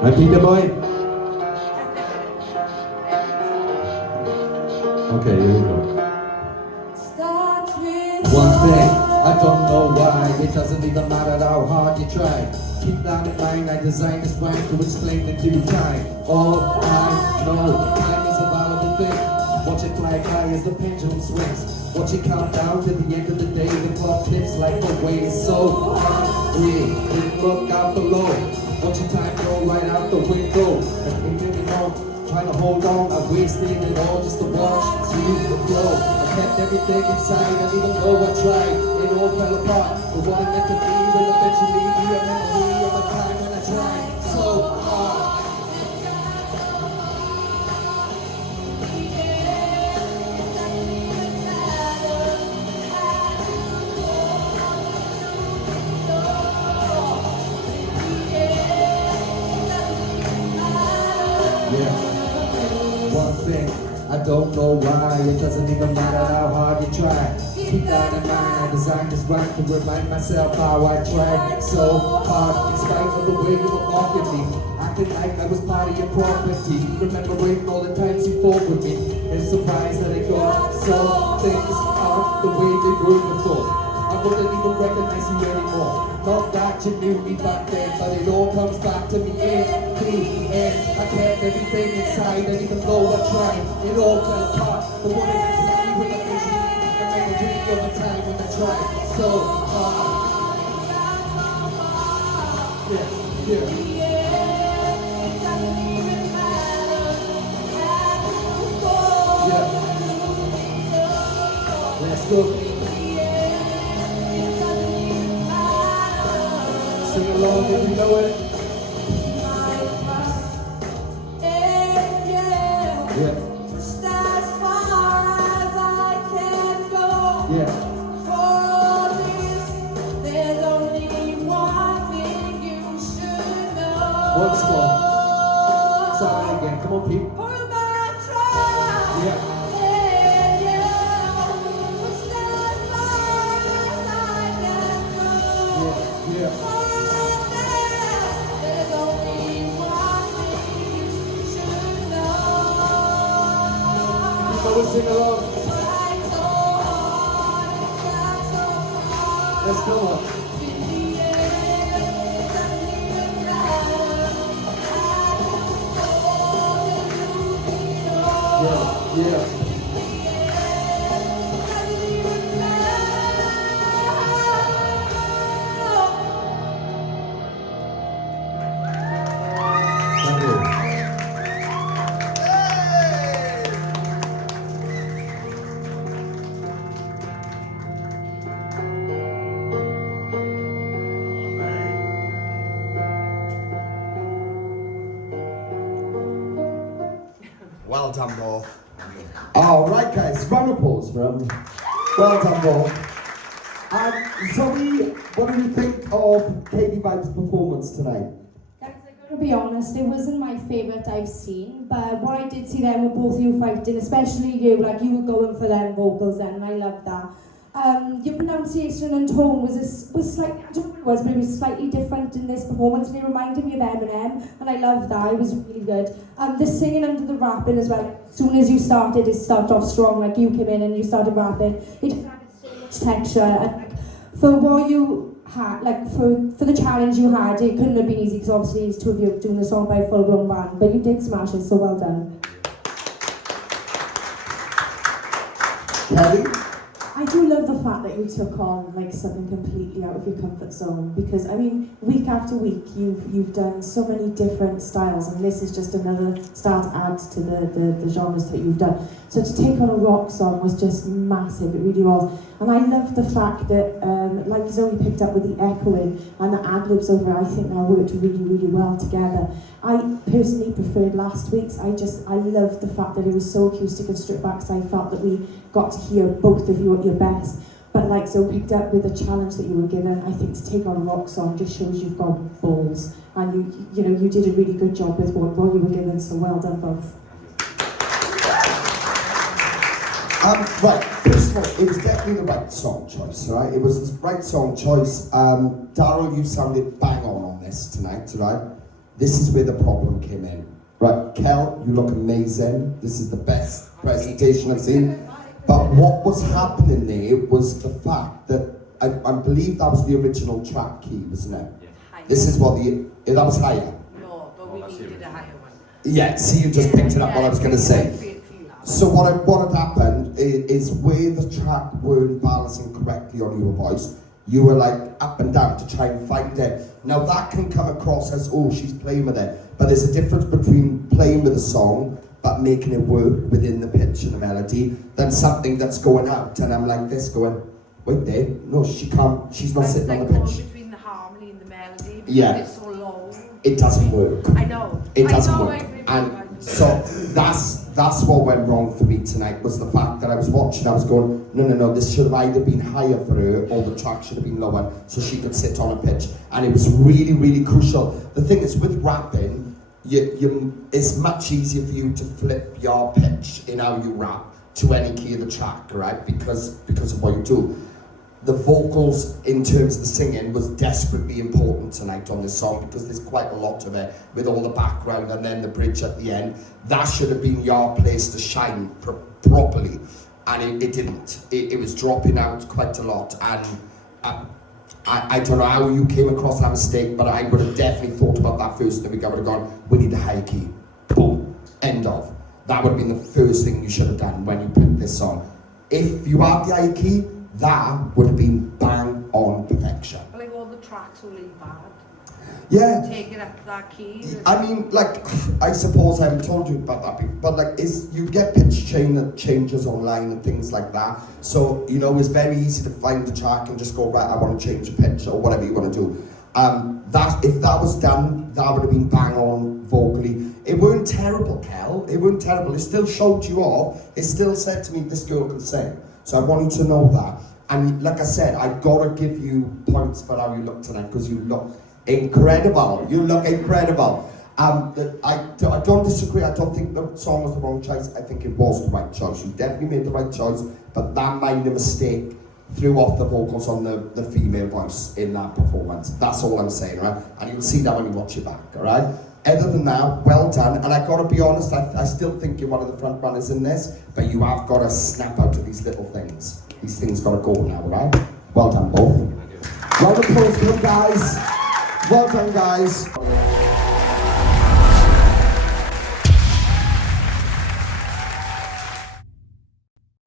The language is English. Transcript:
Hi, Peter boy. Okay, here we go. One thing, I don't know why. It doesn't even matter how hard you try. Keep that in mind, I designed this rhyme to explain in due time. All I know, time is a valuable thing. Watch it fly high as the pendulum swings. Watch it count down to the end of the day. The clock ticks like a wave. So hungry, look out below. Watch your time go right out the window. And you know, trying to hold on, I wasted it all just to watch you go. I kept everything inside, and even though I tried, it all fell apart. But what I meant to be will eventually be a memory of a time when I tried so hard. Yeah, one thing, I don't know why. It doesn't even matter how hard you try. Keep that in mind, I designed this rhyme to remind myself how I tried so hard. In spite of the way you were mocking me, acting like I was part of your property. Remembering all the times you fought with me. It's surprised that it got so things aren't the way they were before. I wouldn't even recognize you anymore. Not that you knew me back then, but it all comes back to me in the end. I kept everything inside, and even though I tried, it all fell apart. But what it meant to me will eventually be a memory of a time when I tried so hard. Yeah. Yeah. Let's go. Sing along if you know it. Yeah. Just as far as I can go. Yeah. For this, there's only one thing you should know. Once more. Sorry again. Come on, Pete. Put my trust in you. Just as far as I can go. Yeah. For this, there's only one thing you should know. I will sing along. Tried so hard and tried so hard. Let's go on. In the end, it doesn't even matter. I can fall to lose it all. Yeah. In the end, it doesn't even matter. Thank you. Well done, Paul. All right, guys, round of applause for him. Well done, Paul. Zoe, what do you think of Katie Vibe's performance tonight? Guys, I gotta be honest, it wasn't my favourite I've seen, but what I did see then were both you fighting, especially you, like you were going for them vocals then, and I loved that. Your pronunciation and tone was slightly, I don't know what it was, but it was slightly different in this performance, and it reminded me of Eminem, and I loved that, it was really good. The singing under the rapping as well, as soon as you started, it started off strong, like you came in and you started rapping, it just added so much texture, and like, for what you had, like for the challenge you had, it couldn't have been easy because obviously it's two of you doing the song by a full-blown band, but you did smash it, so well done. Kelly? I do love the fact that you took on like something completely out of your comfort zone, because I mean week after week you've done so many different styles, and this is just another style to add to the genres that you've done. So to take on a rock song was just massive, it really was. And I love the fact that like Zoe picked up with the echoing and the ad-libs over it, I think they worked really, really well together. I personally preferred last week's. I loved the fact that it was so acoustic and stripped back, because I felt that we got to hear both of you at your best. But like Zoe picked up with the challenge that you were given, I think to take on a rock song just shows you've got balls, and you did a really good job with what you were given, so well done both. Right, first of all, it was definitely the right song choice, right? It was the right song choice. Daryl, you sounded bang on this tonight, right? this is where the problem came in. Right, Kel, you look amazing. This is the best presentation I've seen. But what was happening there was the fact that I believe that was the original track key, wasn't it? Higher. This is what that was higher. No, but we needed a higher one. Yeah, see, you just picked it up what I was going to say. Feel that. So what had happened is where the track weren't balancing correctly on your voice, you were like up and down to try and find it. Now that can come across as, oh, she's playing with it. But there's a difference between playing with a song but making it work within the pitch and the melody than something that's going out and I'm like this going, wait there, no, she can't, she's not sitting on the Like pitch. going between the harmony and the melody because Yeah. it's so low. It doesn't work. I know. It I doesn't know, work. I agree with And you. so that's what went wrong for me tonight was the fact that I was watching, I was going, no, this should have either been higher for her or the track should have been lower so she could sit on a pitch. And it was really, really crucial. The thing is with rapping, it's much easier for you to flip your pitch in how you rap to any key of the track, right? Because of what you do. The vocals in terms of the singing was desperately important tonight on this song because there's quite a lot of it with all the background and then the bridge at the end. That should have been your place to shine properly, and it didn't. It was dropping out quite a lot, and I don't know how you came across that mistake, but I would have definitely thought about that first. Then we would have gone, we need a high key. Boom. End of. That would have been the first thing you should have done when you picked this song. If you had the high key, that would have been bang on perfection. But like all the tracks were really bad. Yeah. Take it up to that key. I mean, like, I suppose I haven't told you about that before, but like, you get pitch changes online and things like that. So, you know, it's very easy to find the track and just go, right, I want to change the pitch or whatever you want to do. If that was done, that would have been bang on vocally. It weren't terrible, Kel. It weren't terrible. It still showed you off. It still said to me, this girl can sing. So I want you to know that. And like I said, I gotta give you points for how you look tonight because you look incredible. You look incredible. I don't disagree. I don't think the song was the wrong choice. I think it was the right choice. You definitely made the right choice, but that minor mistake threw off the vocals on the female voice in that performance. That's all I'm saying, right? And you'll see that when you watch it back, all right? Other than that, well done. And I gotta be honest, I still think you're one of the front runners in this, but you have got to snap out of these little things. These things gotta go now, right? Well done, both. Round of applause for them, guys. Well done, guys.